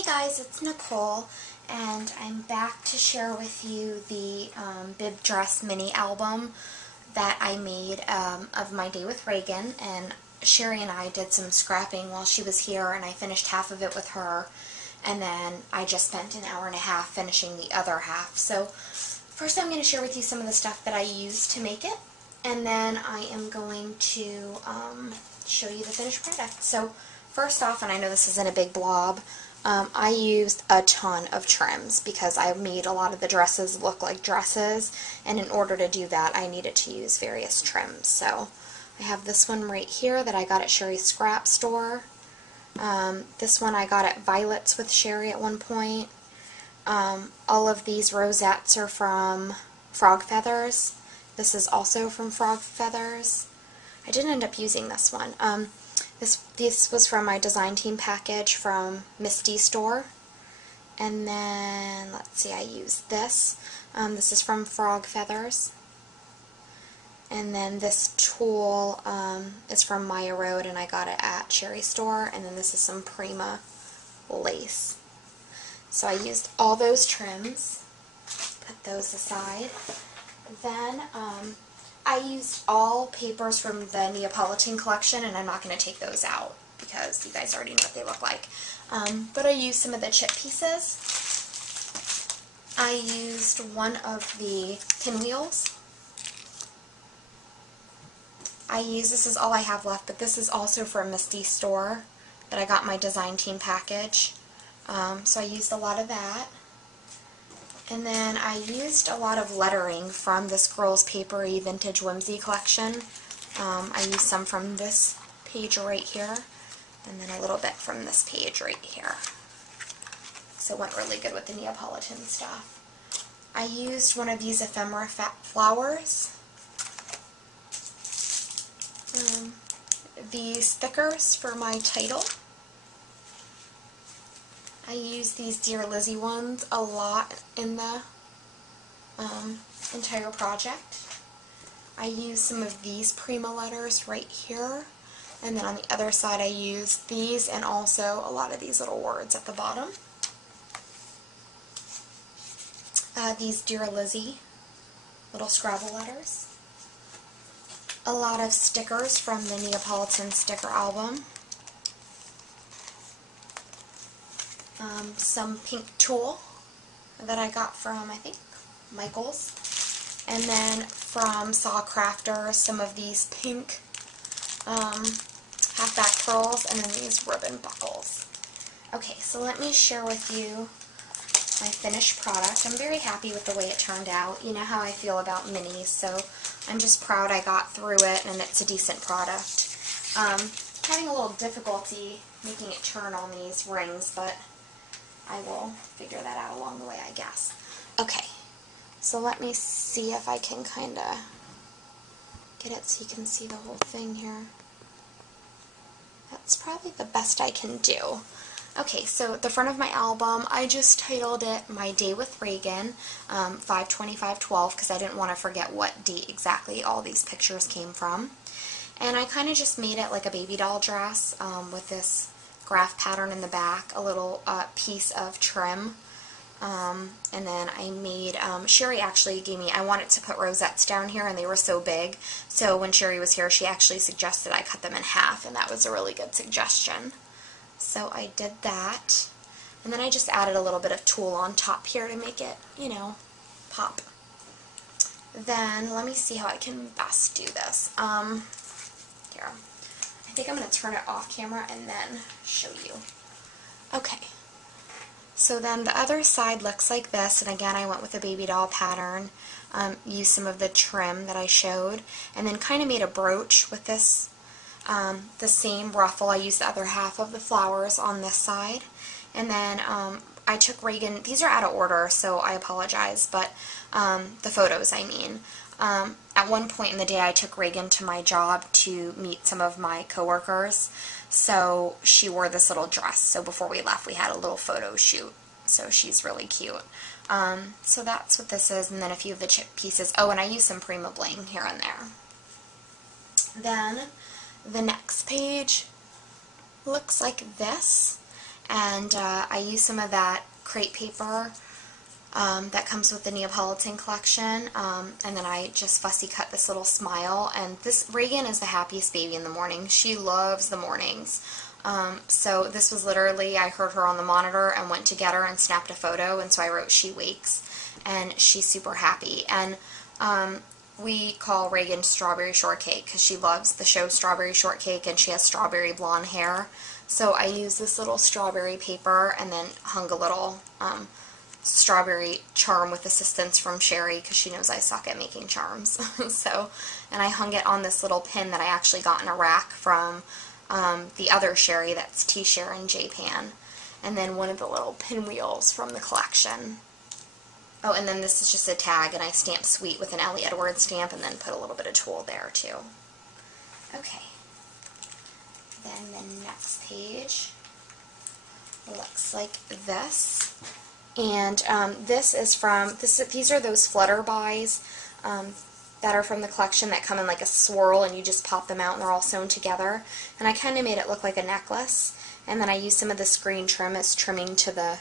Hey guys, it's Nicole, and I'm back to share with you the bib dress mini album that I made of my day with Reagan. And Sherry and I did some scrapping while she was here, and I finished half of it with her, and then I just spent an hour and a half finishing the other half. So first I'm going to share with you some of the stuff that I used to make it, and then I am going to show you the finished product. So first off, and I know this isn't a big blob, I used a ton of trims because I made a lot of the dresses look like dresses, and in order to do that I needed to use various trims. So I have this one right here that I got at Sherry's scrap store. This one I got at Violet's with Sherry at one point. All of these rosettes are from Frog Feathers. This is also from Frog Feathers. I didn't end up using this one. This was from my design team package from Misty's store. And then, let's see, I used this. This is from Frog Feathers. And then this tulle is from Maya Road, and I got it at Sherry's store. And then this is some Prima lace. So I used all those trims, put those aside. Then I used all papers from the Neapolitan collection, and I'm not going to take those out because you guys already know what they look like. But I used some of the chip pieces. I used one of the pinwheels. This is all I have left, but this is also from Misty's store that I got my design team package. So I used a lot of that. And then I used a lot of lettering from this Girls Papery Vintage Whimsy collection. I used some from this page right here, and then a little bit from this page right here. So it went really good with the Neapolitan stuff. I used one of these ephemera flowers. These stickers for my title. I use these Dear Lizzie ones a lot in the entire project. I use some of these Prima letters right here, and then on the other side I use these and also a lot of these little words at the bottom. These Dear Lizzie little Scrabble letters. A lot of stickers from the Neapolitan sticker album. Some pink tulle that I got from, I think, Michael's. And then from Saw Crafter, some of these pink halfback pearls, and then these ribbon buckles. Okay, so let me share with you my finished product. I'm very happy with the way it turned out. You know how I feel about minis, so I'm just proud I got through it, and it's a decent product. Having a little difficulty making it turn on these rings, but I will figure that out along the way, I guess. Okay, so let me see if I can kind of get it so you can see the whole thing here. That's probably the best I can do. Okay, so the front of my album, I just titled it My Day with Reagan, 5/25/12, because I didn't want to forget what date exactly all these pictures came from. And I kind of just made it like a baby doll dress with this graph pattern in the back, a little piece of trim, and then I made, Sherry actually gave me, I wanted to put rosettes down here and they were so big, so when Sherry was here she actually suggested I cut them in half, and that was a really good suggestion. So I did that, and then I just added a little bit of tulle on top here to make it, you know, pop. Then let me see how I can best do this. Here. I think I'm going to turn it off camera and then show you. Okay, so then the other side looks like this, and again I went with a baby doll pattern, used some of the trim that I showed, and then kind of made a brooch with this, the same ruffle. I used the other half of the flowers on this side, and then I took Reagan, these are out of order so I apologize, but the photos I mean. At one point in the day I took Reagan to my job to meet some of my coworkers, so she wore this little dress, so before we left we had a little photo shoot, so she's really cute. So that's what this is, and then a few of the chip pieces. Oh, and I used some Prima bling here and there. Then the next page looks like this, and I used some of that crepe paper that comes with the Neapolitan collection, and then I just fussy cut this little smile. And this Reagan is the happiest baby in the morning. She loves the mornings. So this was literally, I heard her on the monitor and went to get her and snapped a photo, and so I wrote "She wakes," and she's super happy. And we call Reagan Strawberry Shortcake because she loves the show Strawberry Shortcake, and she has strawberry blonde hair. So I used this little strawberry paper and then hung a little strawberry charm with assistance from Sherry, because she knows I suck at making charms. And I hung it on this little pin that I actually got in a rack from the other Sherry, that's T-Sharon J-Pan, and then one of the little pinwheels from the collection. Oh, and then this is just a tag, and I stamped Sweet with an Ellie Edwards stamp and then put a little bit of tulle there too. Okay, then the next page looks like this. And this is from, these are those flutter buys that are from the collection that come in like a swirl, and you just pop them out and they're all sewn together. And I kind of made it look like a necklace. And then I used some of this green trim as trimming to the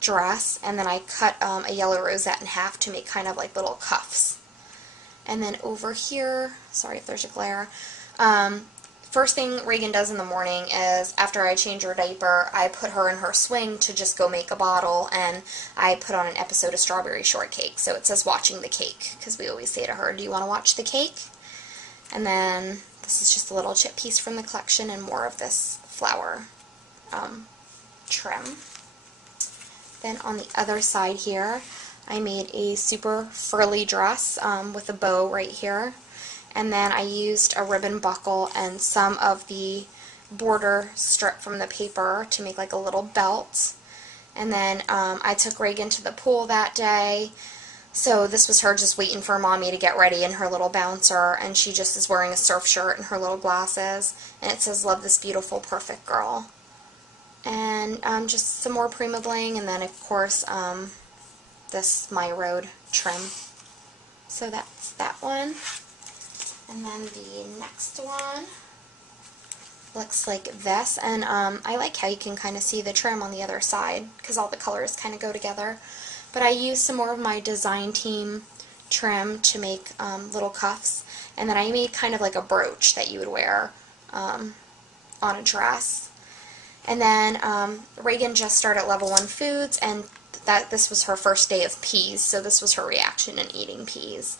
dress. And then I cut a yellow rosette in half to make kind of like little cuffs. And then over here, sorry if there's a glare, first thing Reagan does in the morning is, after I change her diaper, I put her in her swing to just go make a bottle, and I put on an episode of Strawberry Shortcake. So it says watching the cake, because we always say to her, do you want to watch the cake? And then this is just a little chip piece from the collection and more of this flower trim. Then on the other side here, I made a super frilly dress with a bow right here. And then I used a ribbon buckle and some of the border strip from the paper to make like a little belt. And then I took Reagan to the pool that day. So this was her just waiting for Mommy to get ready in her little bouncer, and she just is wearing a surf shirt and her little glasses. And it says, "Love this beautiful, perfect girl." And just some more Prima bling, and then of course this My Road trim. So that's that one. And then the next one looks like this, and I like how you can kind of see the trim on the other side because all the colors kind of go together. But I used some more of my design team trim to make little cuffs, and then I made kind of like a brooch that you would wear on a dress. And then Reagan just started level 1 foods, and this was her first day of peas, so this was her reaction in eating peas.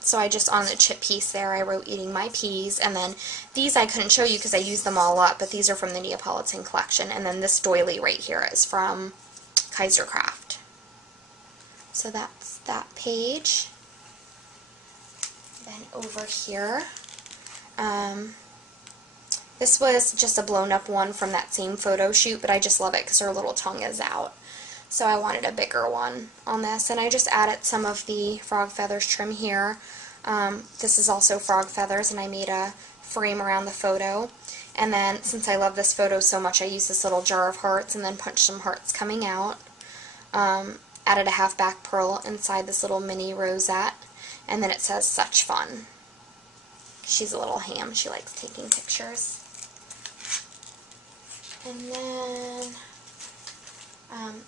So I just, on the chip piece there, I wrote "eating my peas," and then these I couldn't show you because I used them all up, but these are from the Neapolitan collection, and then this doily right here is from Kaiser Craft. So that's that page. Then over here, this was just a blown up one from that same photo shoot, but I just love it because her little tongue is out. So I wanted a bigger one on this, and I just added some of the frog feathers trim here. This is also frog feathers, and I made a frame around the photo. And then, since I love this photo so much, I used this little jar of hearts and then punched some hearts coming out. Added a half back pearl inside this little mini rosette, and then it says "Such Fun." She's a little ham. She likes taking pictures. And then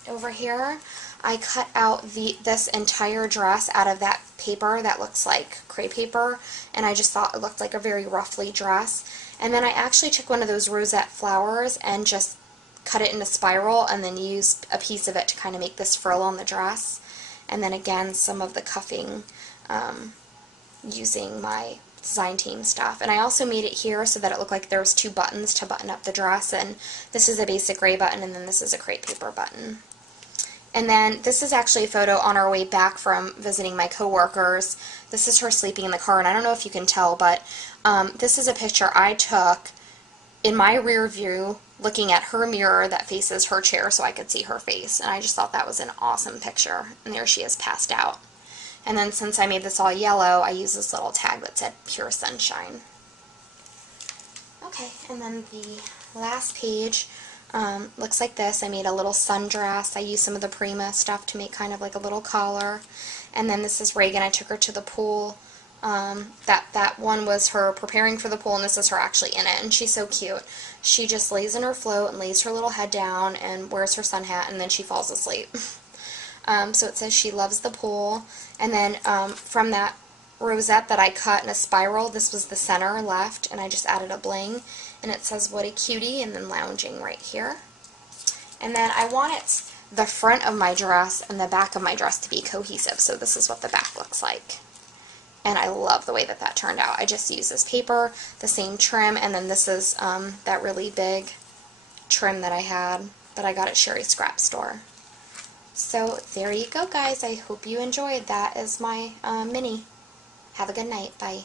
over here, I cut out this entire dress out of that paper that looks like crepe paper, and I just thought it looked like a very roughly dress. And then I actually took one of those rosette flowers and just cut it in a spiral, and then used a piece of it to kind of make this frill on the dress. And then again, some of the cuffing using my design team stuff. And I also made it here so that it looked like there was 2 buttons to button up the dress, and this is a basic gray button, and then this is a crepe paper button. And then this is actually a photo on our way back from visiting my coworkers. This is her sleeping in the car, and I don't know if you can tell, but this is a picture I took in my rear view looking at her mirror that faces her chair so I could see her face, and I just thought that was an awesome picture. And there she is passed out. And then since I made this all yellow, I used this little tag that said "Pure Sunshine." Okay, and then the last page looks like this. I made a little sundress. I used some of the Prima stuff to make kind of like a little collar. And then this is Reagan. I took her to the pool That one was her preparing for the pool, and this is her actually in it, and she's so cute. She just lays in her float and lays her little head down and wears her sun hat, and then she falls asleep. So it says she loves the pool, and then from that rosette that I cut in a spiral, this was the center left, and I just added a bling, and it says what a cutie, and then lounging right here. And then I want the front of my dress and the back of my dress to be cohesive, so this is what the back looks like. And I love the way that that turned out. I just used this paper, the same trim, and then this is that really big trim that I had that I got at Sherry's Scrap Store. So there you go, guys. I hope you enjoyed. That is my mini. Have a good night. Bye.